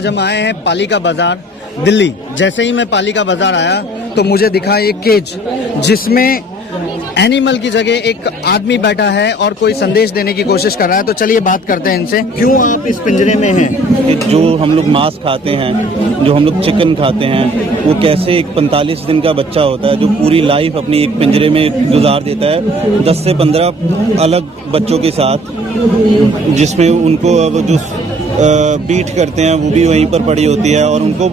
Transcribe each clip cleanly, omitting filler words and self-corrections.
आज हम आए हैं पालिका बाजार दिल्ली। जैसे ही मैं पालिका बाजार आया तो मुझे दिखा एक केज जिसमें एनिमल की जगह एक आदमी बैठा है और कोई संदेश देने की कोशिश कर रहा है। तो चलिए बात करते हैं इनसे। क्यों आप इस पिंजरे में हैं? कि जो हम लोग मांस खाते हैं, जो हम लोग चिकन खाते हैं, वो कैसे एक 45 दिन का बच्चा होता है जो पूरी लाइफ अपनी एक पिंजरे में गुजार देता है 10 से 15 अलग बच्चों के साथ, जिसमें उनको अब जो बीट करते हैं वो भी वहीं पर पड़ी होती है और उनको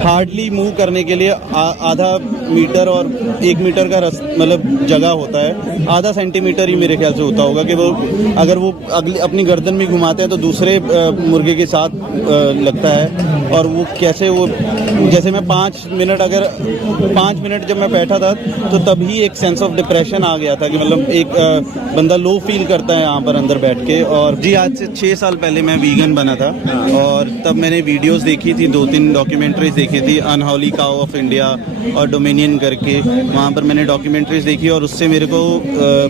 हार्डली मूव करने के लिए आधा मीटर और 1 मीटर का मतलब जगह होता है। आधा सेंटीमीटर ही मेरे ख्याल से होता होगा कि वो अगर वो अगली अपनी गर्दन में घुमाते हैं तो दूसरे मुर्गे के साथ लगता है। और वो कैसे वो जैसे मैं 5 मिनट जब मैं बैठा था तो तभी एक सेंस ऑफ डिप्रेशन आ गया था कि मतलब एक बंदा लो फील करता है यहाँ पर अंदर बैठ के। और जी आज से 6 साल पहले मैं वीगन बना था और तब मैंने वीडियोस देखी थी, 2-3 डॉक्यूमेंट्रीज देखी थी, अनहोली काउ ऑफ इंडिया और डोमिनियन करके। वहाँ पर मैंने डॉक्यूमेंट्रीज देखी और उससे मेरे को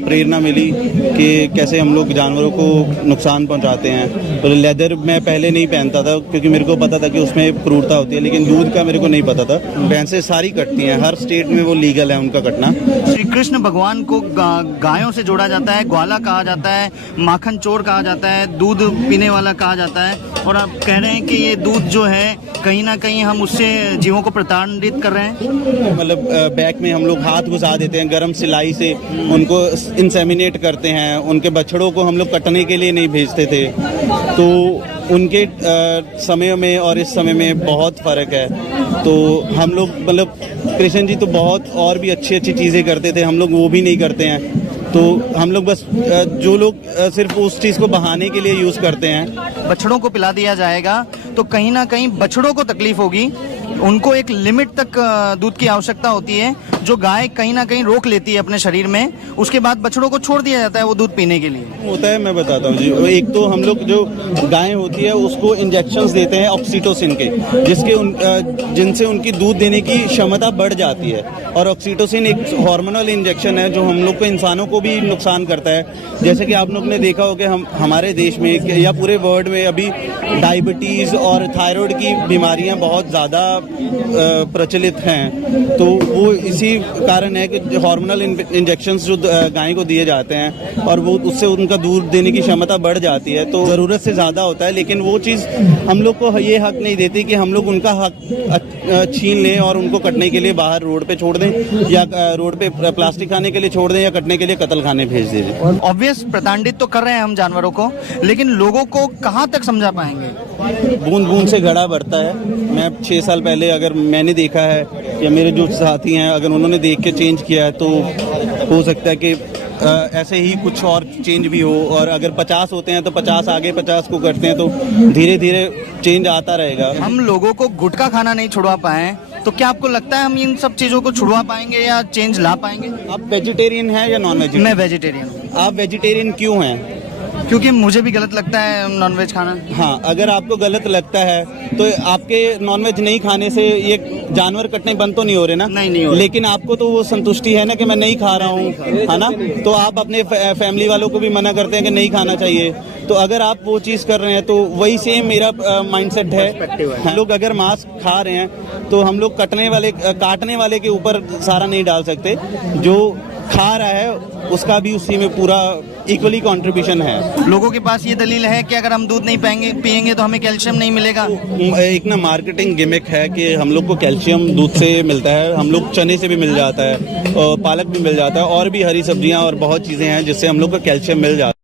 प्रेरणा मिली कि कैसे हम लोग जानवरों को नुकसान पहुँचाते हैं। तो लेदर मैं पहले नहीं पहनता था क्योंकि मेरे को पता था कि उसमें क्रूरता होती है, लेकिन दूध का मेरे को नहीं पता था। भैंसें सारी कटती हैं, हर स्टेट में वो लीगल है उनका कटना। श्री कृष्ण भगवान को गायों से जोड़ा जाता है, ग्वाला कहा जाता है, माखन चोर कहा जाता है, दूध पीने वाला कहा जाता है। और आप कह रहे हैं कि ये दूध जो है कहीं ना कहीं हम उससे जीवों को प्रताड़ित कर रहे हैं। मतलब बैक में हम लोग हाथ घुसा देते हैं, गर्म सिलाई से उनको इंसेमिनेट करते हैं। उनके बछड़ों को हम लोग कटने के लिए नहीं भेजते थे। तो उनके समय में और इस समय में बहुत फ़र्क है। तो हम लोग मतलब कृष्ण जी तो बहुत और भी अच्छी चीज़ें करते थे, हम लोग वो भी नहीं करते हैं। तो हम लोग बस जो लोग सिर्फ उस चीज़ को बहाने के लिए यूज़ करते हैं। बछड़ों को पिला दिया जाएगा तो कहीं ना कहीं बछड़ों को तकलीफ होगी। उनको एक लिमिट तक दूध की आवश्यकता होती है जो गाय कहीं ना कहीं रोक लेती है अपने शरीर में। उसके बाद बछड़ों को छोड़ दिया जाता है वो दूध पीने के लिए। होता है, मैं बताता हूँ जी। एक तो हम लोग जो गाय होती है उसको इंजेक्शंस देते हैं ऑक्सीटोसिन के, जिनसे उनकी दूध देने की क्षमता बढ़ जाती है। और ऑक्सीटोसिन एक हार्मोनल इंजेक्शन है जो हम लोग को इंसानों को भी नुकसान करता है। जैसे कि आप लोग ने देखा हो कि हमारे देश में या पूरे वर्ल्ड में अभी डायबिटीज़ और थायराइड की बीमारियां बहुत ज़्यादा प्रचलित हैं। तो वो इसी कारण है कि हार्मोनल इंजेक्शंस जो गाय को दिए जाते हैं और वो उससे उनका दूध देने की क्षमता बढ़ जाती है। तो ज़रूरत से ज़्यादा होता है, लेकिन वो चीज़ हम लोग को ये हक नहीं देती कि हम लोग उनका हक छीन लें और उनको कटने के लिए बाहर रोड पे छोड़ दें या रोड पे प्लास्टिक खाने के लिए छोड़ दें या कटने के लिए कत्ल खाने भेज दें। ऑब्वियस प्रताड़ित तो कर रहे हैं हम जानवरों को, लेकिन लोगों को कहाँ तक समझा पाएंगे? बूंद बूंद से घड़ा भरता है। मैं 6 साल पहले अगर मैंने देखा है या मेरे जो साथी हैं अगर उन्होंने देख के चेंज किया है तो हो सकता है कि ऐसे ही कुछ और चेंज भी हो। और अगर 50 होते हैं तो 50 आगे 50 को करते हैं तो धीरे धीरे चेंज आता रहेगा। हम लोगों को गुटखा खाना नहीं छुड़वा पाए तो क्या आपको लगता है हम इन सब चीज़ों को छुड़वा पाएंगे या चेंज ला पाएंगे? आप वेजिटेरियन हैं या नॉन वेजिटेरियन? मैं वेजिटेरियन हूँ। आप वेजिटेरियन क्यों हैं? क्योंकि मुझे भी गलत लगता है नॉनवेज खाना। हाँ, अगर आपको गलत लगता है तो आपके नॉनवेज नहीं खाने से ये जानवर कटने बंद तो नहीं हो रहे ना? नहीं हो रहे। लेकिन आपको तो वो संतुष्टि है ना कि मैं नहीं खा रहा हूँ, है ना? तो आप अपने फैमिली वालों को भी मना करते हैं कि नहीं खाना चाहिए। तो अगर आप वो चीज़ कर रहे हैं तो वही सेम मेरा माइंडसेट है। हम लोग अगर मांस खा रहे हैं तो हम लोग काटने वाले के ऊपर सारा नहीं डाल सकते। जो खा रहा है उसका भी उसी में पूरा इक्वली कंट्रीब्यूशन है। लोगों के पास ये दलील है कि अगर हम दूध नहीं पिएंगे तो हमें कैल्शियम नहीं मिलेगा। एक ना मार्केटिंग गिमिक है कि हम लोग को कैल्शियम दूध से मिलता है। हम लोग चने से भी मिल जाता है और पालक भी मिल जाता है और भी हरी सब्जियां और बहुत चीज़ें हैं जिससे हम लोग को कैल्शियम मिल जाता है।